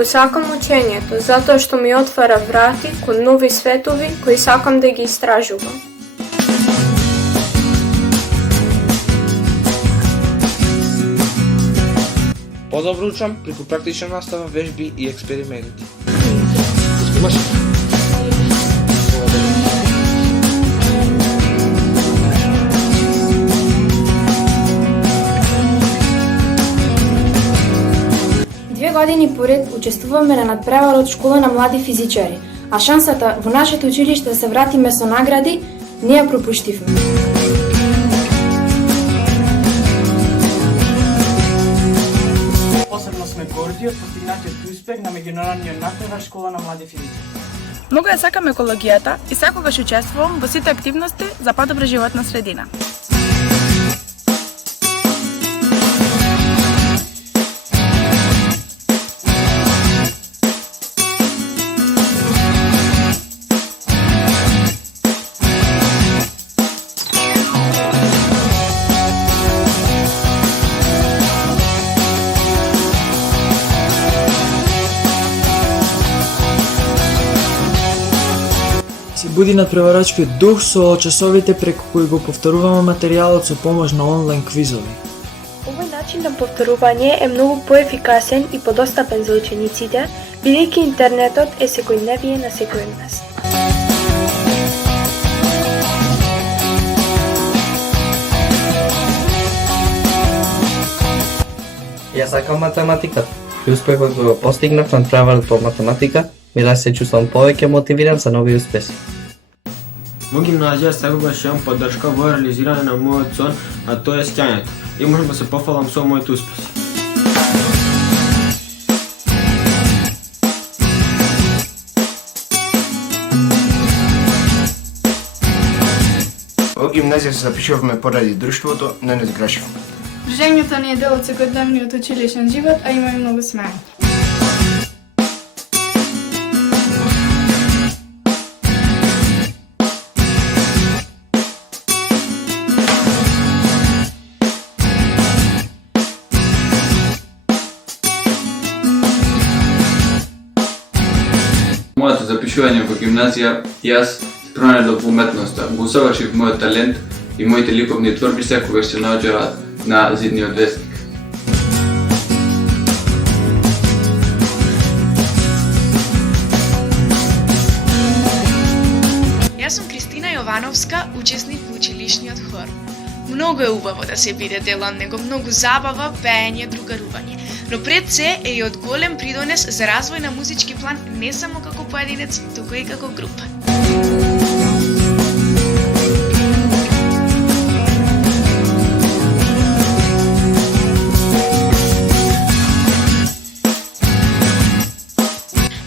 Го сакам учењето, затоа што ми отвара врати кон нови светови кои сакам да ги истражувам. Подобро учам преку практична настава, вежби и експерименти. Години поред учествуваме на надпревар од школа на млади физичари, а шансата во нашето училиште да се вратиме со награди не ја пропуштивме. Посебно сме горди од постигнатиот успех на меѓународниот надпревар школа на млади физичари. Многу ја сакам екологијата и секогаш учествувам во сите активности за подобра животна средина. Се буди надпреварачкиот дух со часовите преку кои го повторуваме материјалот со помош на онлайн квизови. Овој начин на повторување е многу поефикасен и подостапен за учениците, бидејќи интернетот е секојдневие на секој од нас. Јас сакам математиката. И успехот го постигнав на надпреварот по математика, ми се чувствам повеќе мотивиран за нови успеси. Во гимназија секогаш имам поддршка во реализирање на мојот сон, а тоа е скијањето. И можам да се пофалам со моите успеси. Во гимназија се запишувавме поради друштвото, но не сгрешивме. Дружењето ни е дел од секојдневниот училишен живот, а има и многу смеа. Моето запишување во гимназија, јас се пронајдов во уметноста, го усовршив мојот талент и моите ликовни творби секогаш се наоѓаат на зидниот весник. Јас сум Кристина Јовановска, учесник во училишниот хор. Многу е убаво да се биде дел од него, многу забава, пеење, другарување. Но пред се е и од голем придонес за развој на музички план не само како поединец, туку и како група.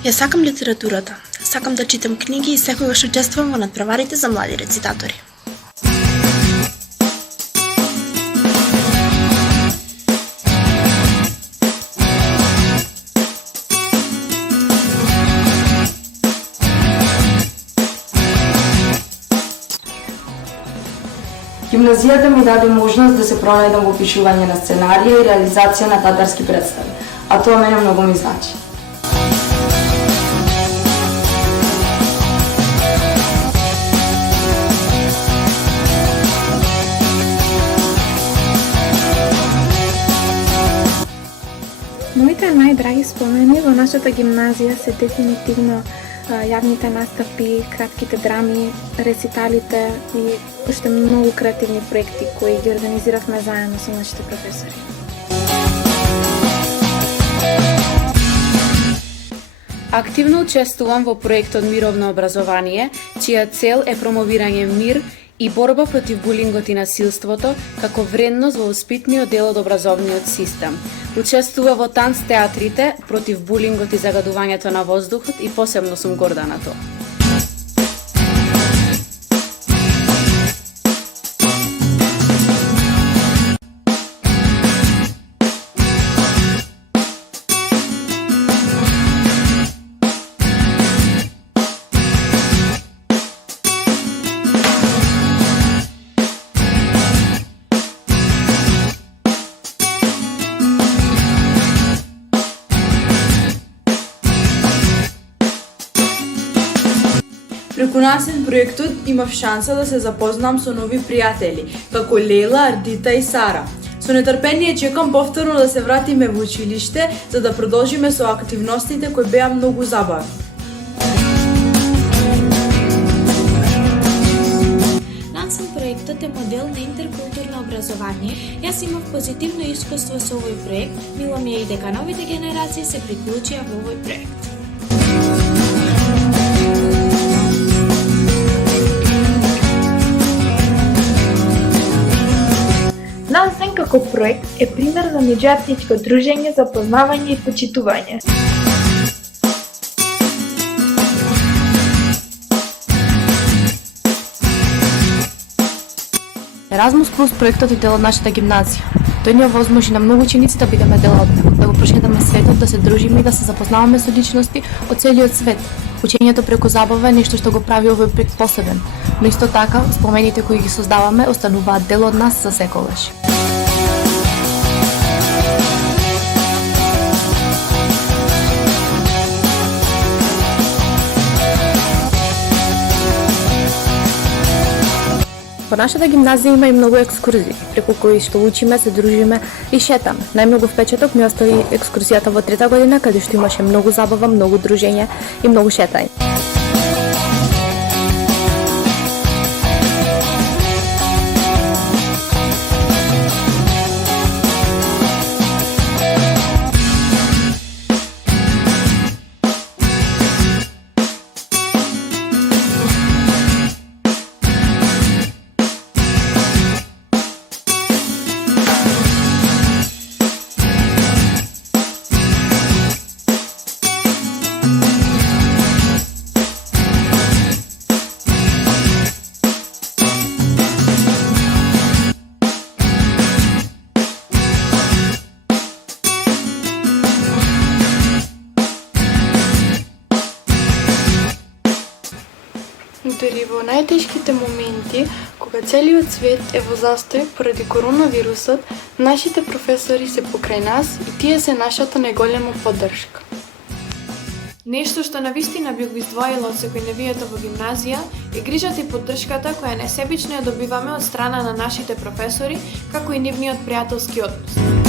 Ја сакам литературата. Сакам да читам книги и секогаш учествувам во надпреварите за млади рецитатори. Гимназијата ми даде можност да се пронајдам во пишување на сценарија и реализација на театарски представи, а тоа мене многу ми значи. Моите најдраги спомени во нашата гимназија се дефинитивно јавните настапи, кратките драми, рециталите и уште многу креативни проекти кои ги организиравме заедно со нашите професори. Активно учествувам во проектот Мировно образование, чија цел е промовирање мир и борба против булингот и насилството како вредност во воспитниот дел од образовниот систем. Учествува во танц театрите против булингот и загадувањето на воздухот и посебно сум горда на тоа. Преку насен проектот имав шанса да се запознам со нови пријатели, како Лела, Ардита и Сара. Со нетрпение чекам повторно да се вратиме во училиште, за да продолжиме со активностите кои беа многу забавни. Нансен проектот е модел на интеркултурно образование. Јас имав позитивно искуство со овој проект, мило ми е и дека новите генерации се приклучија во овој проект. Нансен како проект е пример за меѓуетничко дружење, запознавање и почитување. Еразмус Плюс проектот е дел од нашата гимназија. Тој ни овозможи на многу ученици да бидеме дел од него, да го прошетаме светот, да се дружиме и да се запознаваме со личности од целиот свет. Учењето преку забава е нешто што го прави овој проект посебен, но исто така спомените кои ги создаваме остануваат дел од нас за секогаш. Во нашата гимназија има и многу екскурзии, преку кои што учиме, се дружиме и шетаме. Најмногу впечаток ми остави екскурзијата во 3-та година, каде што имаше многу забава, многу дружење и многу шетање. Дори во најтешките моменти, кога целиот свет е во застој поради коронавирусот, нашите професори се покрај нас и тие се нашата најголема поддршка. Нешто што навистина би го издвоило од секојдневието во гимназија е грижата и поддршката која несебично ја добиваме од страна на нашите професори, како и нивниот пријателски однос.